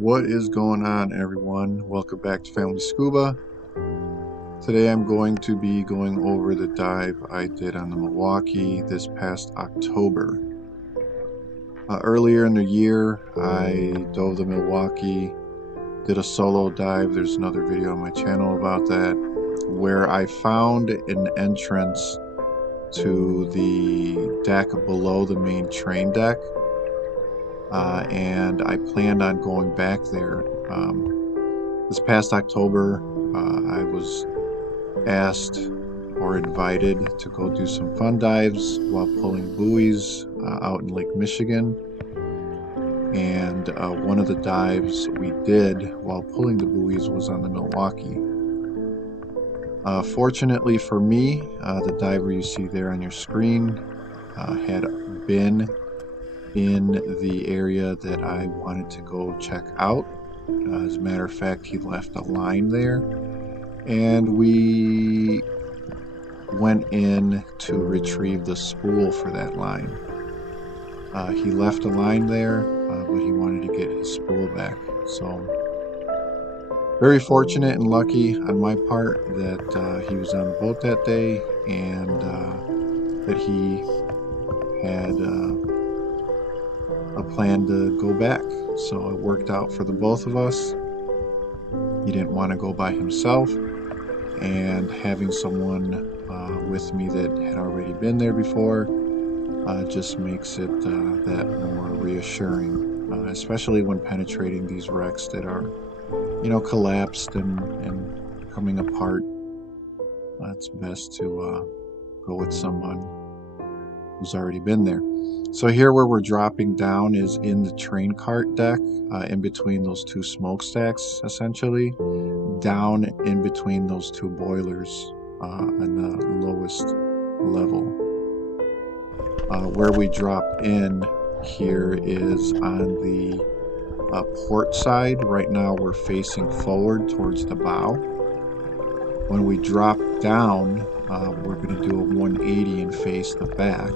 What is going on, everyone? Welcome back to Family Scuba. Today I'm going to be going over the dive I did on the Milwaukee this past October. Earlier in the year, I dove the Milwaukee, did a solo dive. There's another video on my channel about that, where I found an entrance to the deck below the main train deck. And I planned on going back there. This past October, I was asked or invited to go do some fun dives while pulling buoys out in Lake Michigan. And one of the dives we did while pulling the buoys was on the Milwaukee. Fortunately for me, the diver you see there on your screen had been in the area that I wanted to go check out. As a matter of fact, he left a line there, and we went in to retrieve the spool for that line. He left a line there, but he wanted to get his spool back. So very fortunate and lucky on my part that he was on the boat that day, and that he had a plan to go back. So it worked out for the both of us. He didn't want to go by himself, and having someone with me that had already been there before just makes it that more reassuring, especially when penetrating these wrecks that are, collapsed and coming apart. It's best to go with someone who's already been there. So here where we're dropping down is in the train cart deck, in between those two smokestacks, essentially, down in between those two boilers on the lowest level. Where we drop in here is on the port side. Right now we're facing forward towards the bow. When we drop down, we're going to do a 180 and face the back.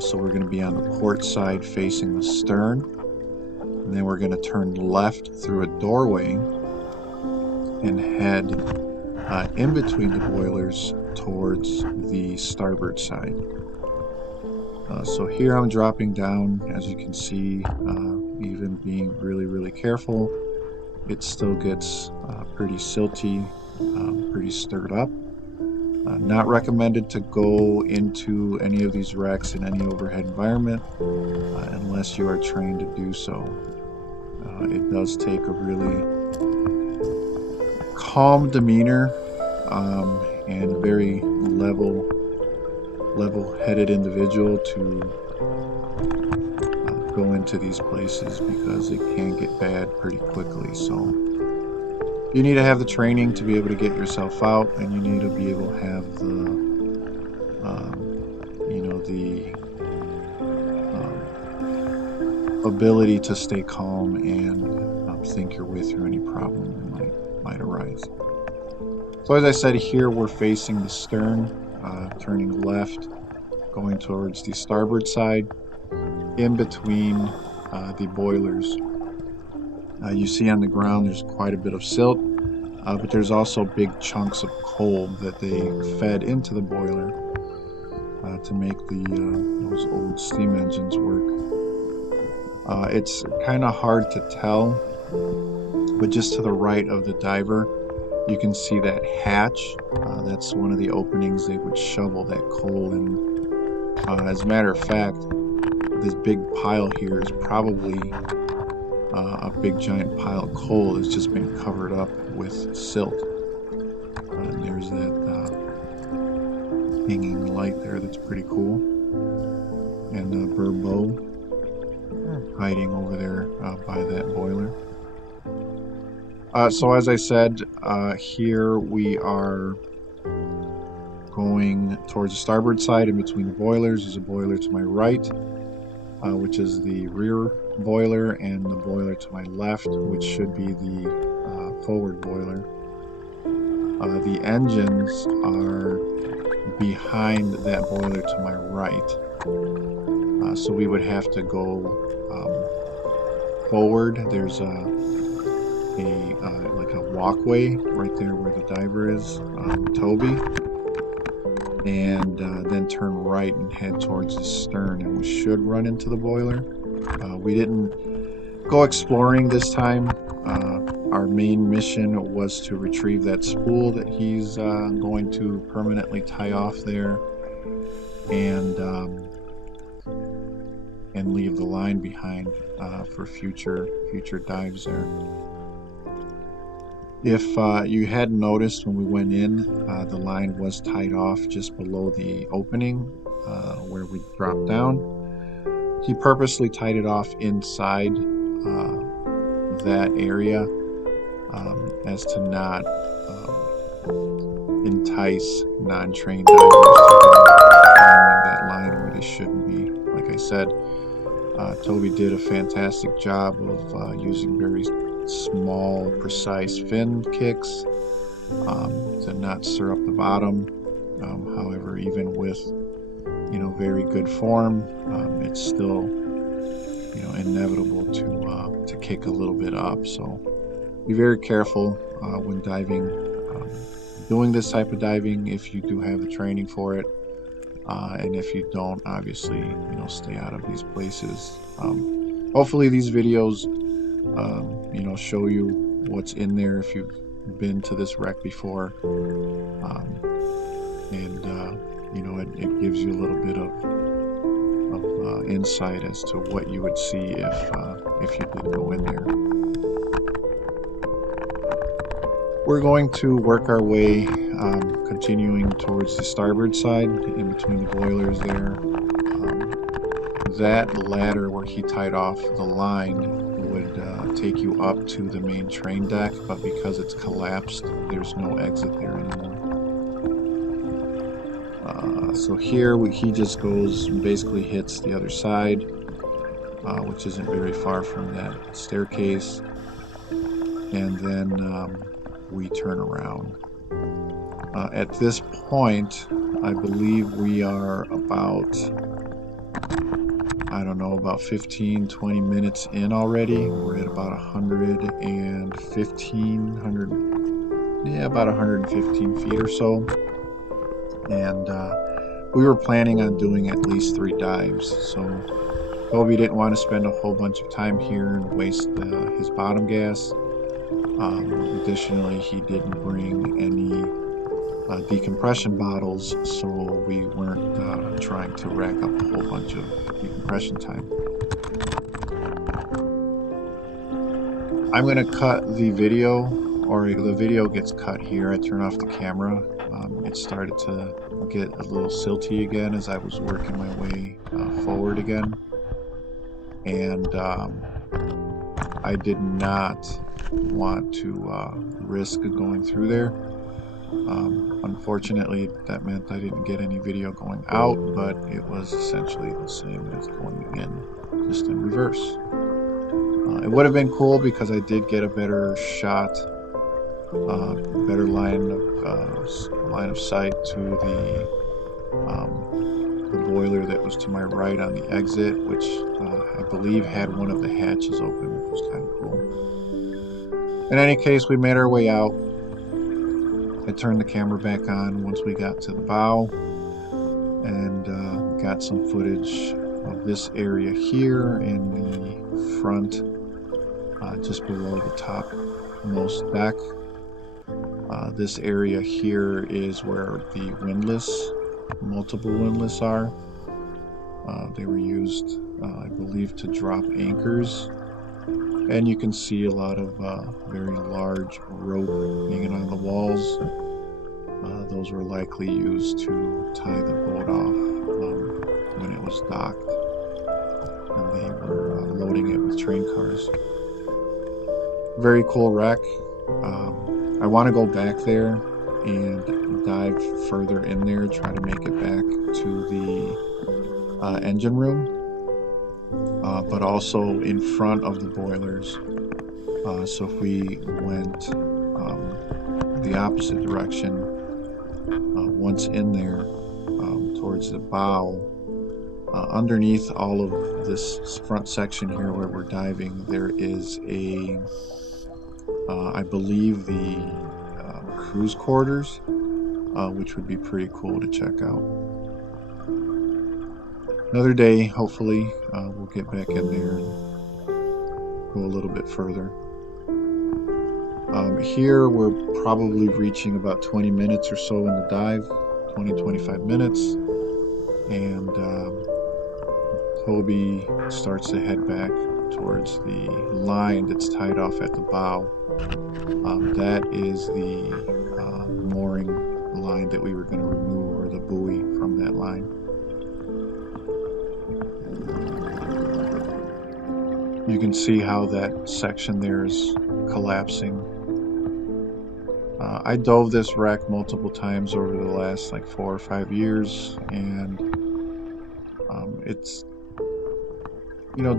So we're going to be on the port side facing the stern, and then we're going to turn left through a doorway and head in between the boilers towards the starboard side. So here I'm dropping down. As you can see, even being really careful, it still gets pretty silty, pretty stirred up. Not recommended to go into any of these wrecks in any overhead environment unless you are trained to do so. It does take a really calm demeanor and a very level-headed individual to go into these places, because it can get bad pretty quickly. So you need to have the training to be able to get yourself out, and you need to be able to have the ability to stay calm and think your way through any problem that might arise. So as I said, here we're facing the stern, turning left, going towards the starboard side, in between the boilers. You see on the ground there's quite a bit of silt, but there's also big chunks of coal that they fed into the boiler to make those old steam engines work. It's kind of hard to tell, but just to the right of the diver, you can see that hatch. That's one of the openings they would shovel that coal in. As a matter of fact, this big pile here is probably a big giant pile of coal that's just been covered up with silt. And there's that hanging light there that's pretty cool. And the Burbo hiding over there by that boiler. So as I said, here we are going towards the starboard side. In between the boilers is a boiler to my right, which is the rear boiler, and the boiler to my left, which should be the forward boiler. The engines are behind that boiler to my right, so we would have to go forward, there's like a walkway right there where the diver is, Toby, and then turn right and head towards the stern, and we should run into the boiler. We didn't go exploring this time. Our main mission was to retrieve that spool that he's going to permanently tie off there, and leave the line behind for future dives there. If you hadn't noticed when we went in, the line was tied off just below the opening where we dropped down. He purposely tied it off inside that area as to not entice non-trained divers to go following that line where they shouldn't be. Like I said, Toby did a fantastic job of using very small, precise fin kicks to not stir up the bottom. However, even with very good form, it's still inevitable to kick a little bit up. So be very careful when diving, doing this type of diving if you do have the training for it, and if you don't, obviously stay out of these places. Hopefully these videos show you what's in there if you've been to this wreck before, and it gives you a little bit of insight as to what you would see if you did go in there. We're going to work our way continuing towards the starboard side in between the boilers there. That ladder where he tied off the line would take you up to the main train deck, but because it's collapsed, there's no exit there anymore. So here he just goes and basically hits the other side, which isn't very far from that staircase, and then we turn around. At this point, I believe we are about 15-20 minutes in already. We're at about 115 feet or so, and we were planning on doing at least 3 dives. So Toby didn't want to spend a whole bunch of time here and waste his bottom gas. Additionally, he didn't bring any decompression bottles, so we weren't trying to rack up a whole bunch of decompression time. I'm going to cut the video, or the video gets cut here. I turn off the camera. It started to get a little silty again as I was working my way forward again, and I did not want to risk going through there. Unfortunately, that meant I didn't get any video going out, but it was essentially the same as going in, just in reverse. It would have been cool because I did get a better shot, better line of sight to the boiler that was to my right on the exit, which I believe had one of the hatches open, which was kind of cool. In any case, we made our way out. I turned the camera back on once we got to the bow, and got some footage of this area here in the front, just below the topmost deck. This area here is where the multiple windlass are. They were used, I believe, to drop anchors. And you can see a lot of very large rope hanging on the walls. Those were likely used to tie the boat off when it was docked, and they were loading it with train cars. Very cool wreck. I want to go back there and dive further in there, try to make it back to the engine room. But also in front of the boilers. So if we went the opposite direction, once in there towards the bow, Underneath all of this front section here where we're diving, there is I believe the cruise quarters, which would be pretty cool to check out. Another day, hopefully, we'll get back in there and go a little bit further. Here we're probably reaching about 20 minutes or so in the dive, 20-25 minutes, and Toby starts to head back towards the line that's tied off at the bow. That is the mooring line that we were going to remove, or the buoy from that line. You can see how that section there is collapsing. I dove this wreck multiple times over the last like 4 or 5 years, and it's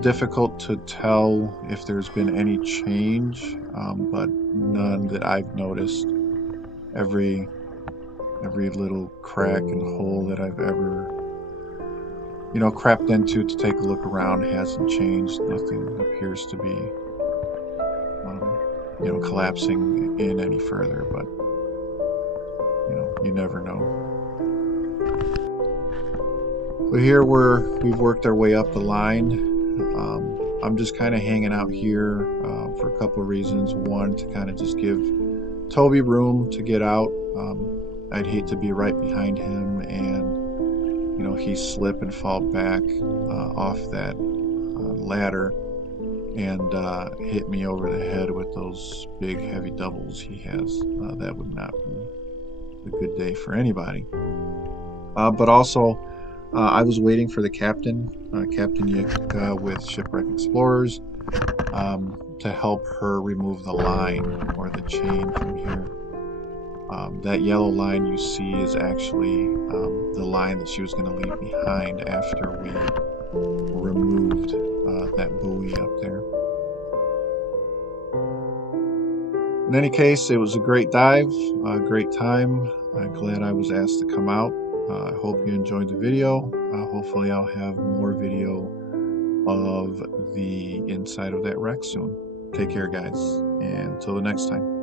difficult to tell if there's been any change, but none that I've noticed. Every little crack and hole that I've ever crept into to take a look around hasn't changed. Nothing appears to be collapsing in any further, but you never know. So here we've worked our way up the line. I'm just kind of hanging out here for a couple of reasons. One, to kind of just give Toby room to get out. I'd hate to be right behind him and he slip and fall back off that ladder and hit me over the head with those big heavy doubles he has. That would not be a good day for anybody. But also, I was waiting for the captain, Captain Yick with Shipwreck Explorers, to help her remove the line or the chain from here. That yellow line you see is actually the line that she was going to leave behind after we removed that buoy up there. In any case, it was a great dive, a great time. I'm glad I was asked to come out. I hope you enjoyed the video. Hopefully I'll have more video of the inside of that wreck soon. Take care, guys, and until the next time.